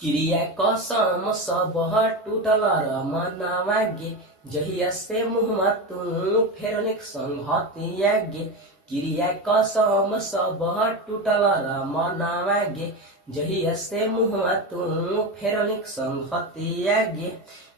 क्रिया कसम सब टूटल र मनावा गे, जहिया से मुहमा तू फेरनिक संगतिया गे। क्रिया कसम सब टूटल र मनावा गे, जहिया से मुहमा तू फेरनिक संगतिया गे।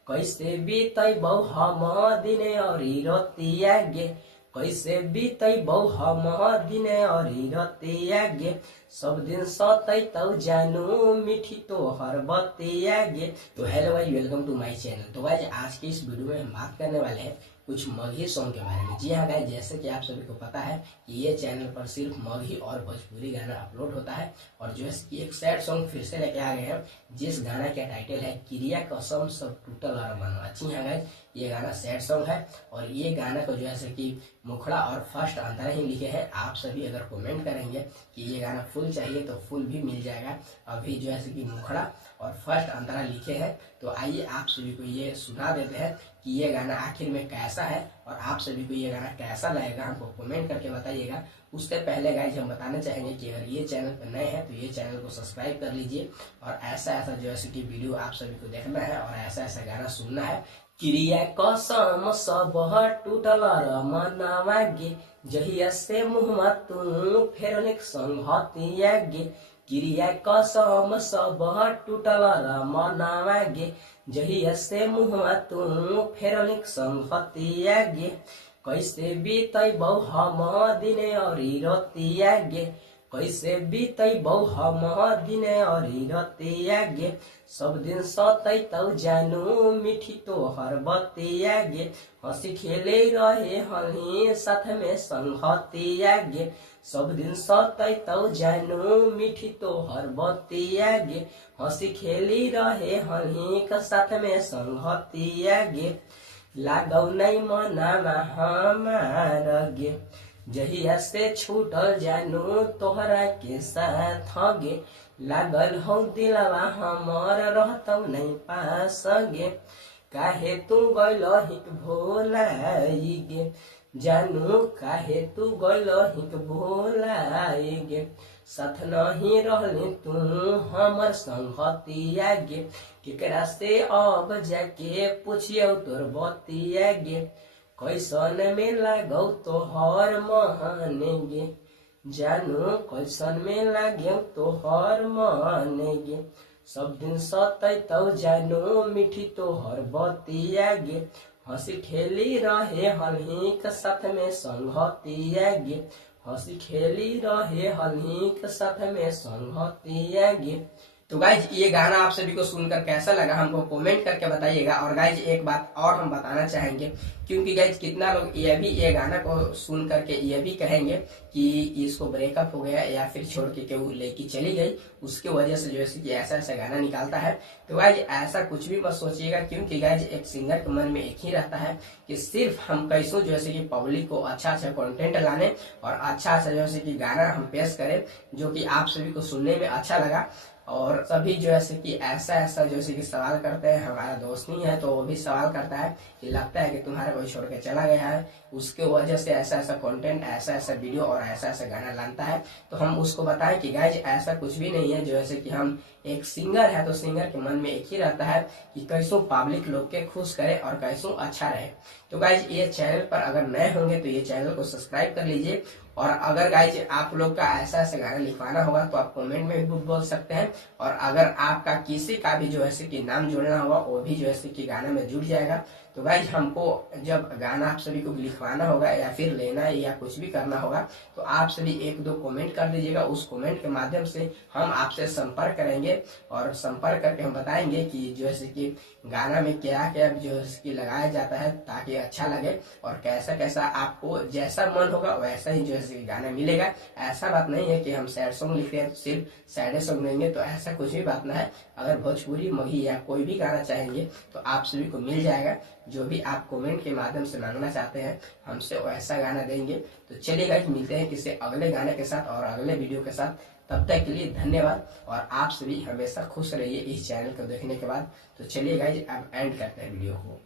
कैसे बीतैबौ हम दिने अरी रतिया गे, कैसे बीतैबौ हम दिने अरी रतिया गे। सब दिन सतैतौ जानू मीठी तोहर बतिया गे। तो hello guys, welcome to my channel. तो गाइस आज की इस वीडियो में हम बात करने वाले हैं कुछ मगही सॉन्ग के बारे में। जी हाँ गाइस, जैसे कि आप सभी को पता है कि ये चैनल पर सिर्फ मगही और भोजपुरी गाना अपलोड होता है, और जो है कि एक सैड सॉन्ग फिर से लेके आ गए हैं, जिस गाना का टाइटल है क्रिया कसम सब टूटल और मनवा। जी हाँ गाइस, ये गाना सैड सॉन्ग है, और ये गाना को जो है कि मुखड़ा और फर्स्ट अंतरा ही लिखे हैं। आप सभी अगर कमेंट करेंगे कि ये गाना फुल चाहिए तो फुल भी मिल जाएगा। अभी जो है कि मुखड़ा और फर्स्ट अंतरा लिखे हैं, तो आइए आप सभी को ये सुना देते हैं कि ये गाना आखिर में कैसा है, और आप सभी को ये गाना कैसा लगेगा हमको कमेंट करके बताइएगा। उससे पहले गाइज हम बताना चाहेंगे कि अगर ये चैनल पर नए हैं तो ये चैनल को सब्सक्राइब कर लीजिए, और ऐसा ऐसा जो है कि वीडियो आप सभी को देखना है और ऐसा ऐसा गाना सुनना है। क्रिया कसम सब टूटल र मनावा गे, जहिया से मुहमा तू फेरनिक संगतिया गे। क्रिया कसम सब टूटल र मनावा गे, जहिया से मुहमा तू फेरनिक संगतिया गे। कैसे बीतैबौ हम दिने अरी रतिया गे, कैसे बीतैबौ हम दिने अरी रतिया गे। सब दिन सतैतौ जानू मीठी तोहर बतिया गे, हंसी खेले रहे हनी साथ में संगतिया गे। सब दिन सतैतौ जानू मीठी तोहर बतिया गे, हंसी खेली रहे हनी का साथ में संगतिया गे। लागौ नै मनामा हमार गे, जहिया से छूटल जानू तोहरा के साथ गे। लागल हौ दिलवा हमर रहतौ नै पास गे, काहे तू गइल हिक भोलाई गे। जानू काहे तू गइल हिक भोलाई गे, साथ नहीं रहली तू हमर संगतिया गे। केकरा से अब जाके पूछियो तोर बतिया गे, कैसन में लागौ तोहर मन गे। जानू कैसन में लागौ तोहर मन गे, सब दिन सतैतौ जानू मीठी तोहर बतिया गे। हंसी खेली रहे हल्ही के साथ में संगतिया गे, हंसी खेली रहे हल्ही के साथ में संगतिया गे। तो गाइज ये गाना आप सभी को सुनकर कैसा लगा हमको कमेंट करके बताइएगा। और गाइज एक बात और हम बताना चाहेंगे, क्योंकि गाइज कितना लोग ये गाना को सुन करके ये भी कहेंगे कि इसको ब्रेकअप हो गया या फिर छोड़ के केहू लेके चली गई, उसके वजह से जो है कि ऐसा ऐसा गाना निकालता है। तो गाइज ऐसा कुछ भी मत सोचिएगा, क्योंकि गाइज एक सिंगर के मन में एक ही रहता है कि सिर्फ हम कैसो जो है कि पब्लिक को अच्छा अच्छा कंटेंट लाने और अच्छा अच्छा जो है कि गाना हम पेश करें जो कि आप सभी को सुनने में अच्छा लगा। और सभी जो है कि ऐसा ऐसा जो है कि सवाल करते हैं, हमारा दोस्त नहीं है तो वो भी सवाल करता है कि लगता है कि तुम्हारा कोई छोड़ के चला गया है, उसके वजह से ऐसा ऐसा कंटेंट, ऐसा ऐसा वीडियो और ऐसा ऐसा गाना लाता है। तो हम उसको बताएं कि गाइज ऐसा कुछ भी नहीं है। जो है कि हम एक सिंगर है तो सिंगर के मन में एक ही रहता है कि कैसो पब्लिक लोग के खुश करे और कैसो अच्छा रहे। तो गाइज ये चैनल पर अगर नए होंगे तो ये चैनल को सब्सक्राइब कर लीजिए, और अगर गाइज आप लोग का ऐसा ऐसा गाना लिखवाना होगा तो आप कमेंट में भी बोल सकते हैं, और अगर आपका किसी का भी जो है कि नाम जोड़ना होगा वो भी जो है कि गाना में जुड़ जाएगा। तो गाइज हमको जब गाना आप सभी को लिखवाना होगा या फिर लेना है या कुछ भी करना होगा तो आप सभी एक दो कमेंट कर दीजिएगा। उस कमेंट के माध्यम से हम आपसे संपर्क करेंगे, और संपर्क करके हम बताएंगे कि जो है कि गाना में क्या क्या जो है कि लगाया जाता है ताकि अच्छा लगे, और कैसा कैसा आपको जैसा मन होगा वैसा ही जो है कि गाना मिलेगा। ऐसा बात नहीं है कि हम सैड सॉन्ग लिख रहे हैं तो सिर्फ सैड सॉन्ग लेंगे, तो ऐसा कुछ भी बात ना है। अगर भोजपुरी मगही या कोई भी गाना चाहेंगे तो आप सभी को मिल जाएगा। जो भी आप कमेंट के माध्यम से मांगना चाहते हैं हमसे वैसा गाना देंगे। तो चलिए गाइस, मिलते हैं किसी अगले गाने के साथ और अगले वीडियो के साथ। तब तक के लिए धन्यवाद, और आप सभी हमेशा खुश रहिए इस चैनल को देखने के बाद। तो चलिए गाइस अब एंड करते हैं वीडियो को।